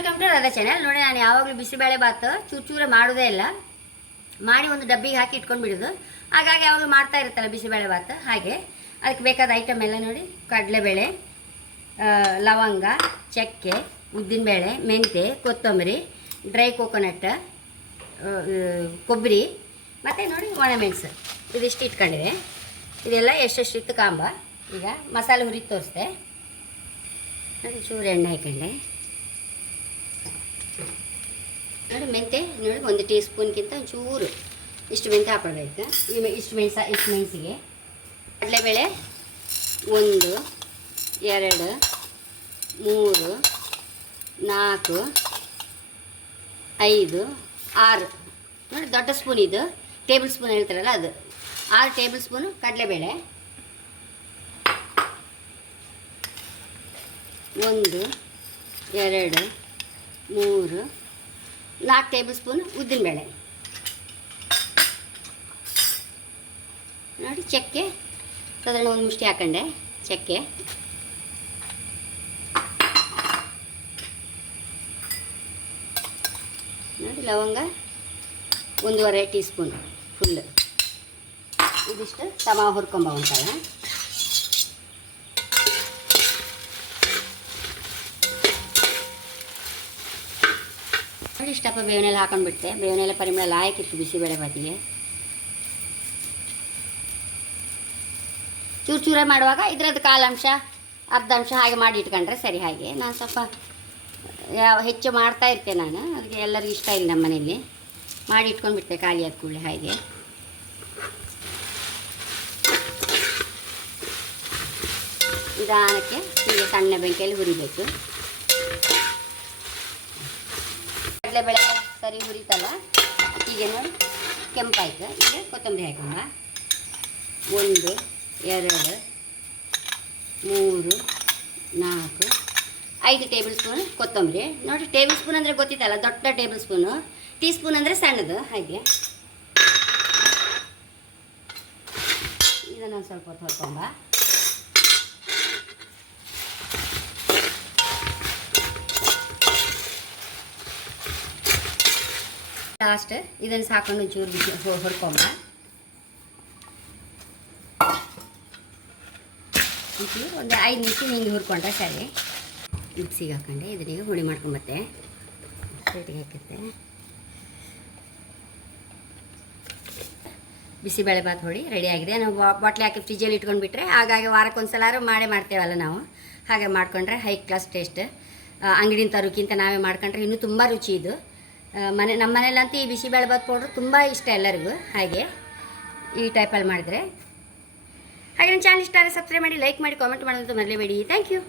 Welcome to Radha channel. ನೋಡಿ, ನಾನು ಯಾವಾಗಲೂ ಬಿಸಿಬೇಳೆ ಬಾತ್ ಚೂರು ಮಾಡೋದೇ ಇಲ್ಲ, ಮಾಡಿ ಒಂದು ಡಬ್ಬಿಗೆ ಹಾಕಿ ಇಟ್ಕೊಂಡು ಬಿಡೋದು. ಹಾಗಾಗಿ ಯಾವಾಗಲೂ ಮಾಡ್ತಾ ಇರುತ್ತಲ್ಲ ಬಿಸಿಬೇಳೆ ಬಾತ್, ಹಾಗೆ ಅದಕ್ಕೆ ಬೇಕಾದ ಐಟಮ್ ಎಲ್ಲ ನೋಡಿ: ಕಡಲೆಬೇಳೆ, ಲವಂಗ, ಚಕ್ಕೆ, ಉದ್ದಿನಬೇಳೆ, ಮೆಂತೆ, ಕೊತ್ತಂಬರಿ, ಡ್ರೈ ಕೋಕೋನಟ್, ಕೊಬ್ಬರಿ, ಮತ್ತು ನೋಡಿ ಒಣಮೆಣಸು. ಇದಿಷ್ಟು ಇಟ್ಕೊಂಡಿದೆ. ಇದೆಲ್ಲ ಎಷ್ಟೆಷ್ಟಿತ್ತು ಕಾಂಬ. ಈಗ ಮಸಾಲೆ ಹುರಿ ತೋರಿಸ್ದೆ ನೋಡಿ. ಚೂರು ಎಣ್ಣೆ ಹಾಕೊಂಡೆ ನೋಡಿ. ಮೆಂತೆ ನೋಡಿ, 1 ಟೀ ಸ್ಪೂನ್ಗಿಂತ ಚೂರು ಇಷ್ಟು ಮೆಂತೆ ಹಾಕೊಳ್ಬೇಕು. ಇಷ್ಟು ಮೆಣಸಿಗೆ ಕಡಲೆಬೇಳೆ 1 2 3 4 5 6 ನೋಡಿ. ದೊಡ್ಡ ಸ್ಪೂನ್, ಇದು ಟೇಬಲ್ ಸ್ಪೂನ್ ಹೇಳ್ತಾರಲ್ಲ ಅದು. 6 ಟೇಬಲ್ ಸ್ಪೂನು ಕಡಲೆಬೇಳೆ, 1 2 3 4 ಟೇಬಲ್ ಸ್ಪೂನ್ ಉದ್ದಿನಬೇಳೆ ನೋಡಿ. ಚಕ್ಕೆ ಸಾಧಾರಣ 1 ಮುಷ್ಟಿ ಹಾಕೊಂಡೆ ಚಕ್ಕೆ. ನೋಡಿ, ಲವಂಗ 1.5 ಟೀ ಸ್ಪೂನ್ ಫುಲ್. ಇದಿಷ್ಟು ತಮ ಹುರ್ಕೊಂಬ ಒಂದ್ಸಲ. ನೋಡಿ, ಇಷ್ಟಪ್ಪ ಬೇವನೆಲ್ಲ ಹಾಕೊಂಡ್ಬಿಡ್ತೆ. ಬೇವನೆಲ್ಲ ಪರಿಮಳ ಲಾಯಕ್ಕಿತ್ತು ಬಿಸಿಬೇಳೆ ಬಾತಿಗೆ. ಚೂರು ಮಾಡುವಾಗ ಇದರದ್ದು ಕಾಲಂಶ ಅರ್ಧಾಂಶ ಹಾಗೆ ಮಾಡಿ ಇಟ್ಕೊಂಡ್ರೆ ಸರಿ. ಹಾಗೆ ನಾನು ಸ್ವಲ್ಪ ಹೆಚ್ಚು ಮಾಡ್ತಾ ಇರ್ತೇನೆ ನಾನು, ಅದಕ್ಕೆ ಎಲ್ಲರಿಗೂ ಇಷ್ಟ ಇಲ್ಲ ನಮ್ಮ ಮನೆಯಲ್ಲಿ. ಮಾಡಿ ಇಟ್ಕೊಂಡ್ಬಿಡ್ತೆ ಖಾಲಿ ಆದ ಕೂಡಲೇ. ಹಾಗೆ ನಿಧಾನಕ್ಕೆ ಹೀಗೆ ಸಣ್ಣ ಬೆಂಕಿಯಲ್ಲಿ ಹುರಿಬೇಕು. ಕಡಲೆಬೇಳೆ ಸರಿ ಹುರಿತಲ್ಲ, ಹೀಗೆ ನೋಡಿ ಕೆಂಪಾಯ್ತು. ಈಗ ಕೊತ್ತಂಬರಿ ಹಾಕೊಂಡ 1 2 3 4 5 ಟೇಬಲ್ ಸ್ಪೂನ್ ಕೊತ್ತಂಬರಿ ನೋಡಿ. ಟೇಬಲ್ ಸ್ಪೂನ್ ಅಂದರೆ ಗೊತ್ತಿತ್ತಲ್ಲ, ದೊಡ್ಡ ಟೇಬಲ್ ಸ್ಪೂನು. ಟೀ ಸ್ಪೂನ್ ಅಂದರೆ ಸಣ್ಣದು. ಹಾಗೆ ಇದನ್ನು ಸ್ವಲ್ಪ ಹೊತ್ತು ಹೊರ್ಕೊಂಬ. ಲಾಸ್ಟ್ ಇದನ್ನು ಸಾಕೊಂಡು ಒಂಚೂರು ಬಿಸಿ ಹೊರ್ಕೊಂಬ. ಒಂದು 5 ನಿಮಿಷ ಹಿಂಗೆ ಹುರ್ಕೊಂಡ್ರೆ ಸರಿ. ಮಿಕ್ಸಿಗೆ ಹಾಕೊಂಡೆ ಇದನ್ನೀಗ ಹುಳಿ ಮಾಡ್ಕೊಂಬತ್ತೆ. ಪ್ಲೇಟಿಗೆ ಹಾಕಿತ್ತೆ. ಬಿಸಿಬೇಳೆ ಬಾತ್ ಹುಳಿ ರೆಡಿಯಾಗಿದೆ. ನಾವು ಬಾಟ್ಲಿ ಹಾಕಿ ಫ್ರಿಜ್ಜಲ್ಲಿ ಇಟ್ಕೊಂಡು ಬಿಟ್ಟರೆ ಹಾಗಾಗಿ ವಾರಕ್ಕೊಂದ್ಸಲ ಮಾಡ್ತೇವಲ್ಲ ನಾವು. ಹಾಗೆ ಮಾಡ್ಕೊಂಡ್ರೆ ಹೈ ಕ್ಲಾಸ್ ಟೇಸ್ಟ್. ಅಂಗಡಿನ ತರೋಕ್ಕಿಂತ ನಾವೇ ಮಾಡ್ಕೊಂಡ್ರೆ ಇನ್ನೂ ತುಂಬ ರುಚಿ. ಇದು ನಮ್ಮ ಮನೇಲಂತೂ ಈ ಬಿಸಿಬೇಳೆ ಬಾತ್ ಪೌಡ್ರು ತುಂಬ ಇಷ್ಟ ಎಲ್ಲರಿಗೂ. ಹಾಗೆ ಈ ಟೈಪಲ್ಲಿ ಮಾಡಿದರೆ. ಹಾಗೆ ನನ್ನ ಚಾನಲ್ ಇಷ್ಟ ಆದರೆ ಸಬ್ಸ್ಕ್ರೈಬ್ ಮಾಡಿ, ಲೈಕ್ ಮಾಡಿ, ಕಾಮೆಂಟ್ ಮಾಡೋದು ಮರಲೇಬೇಡಿ. Thank you.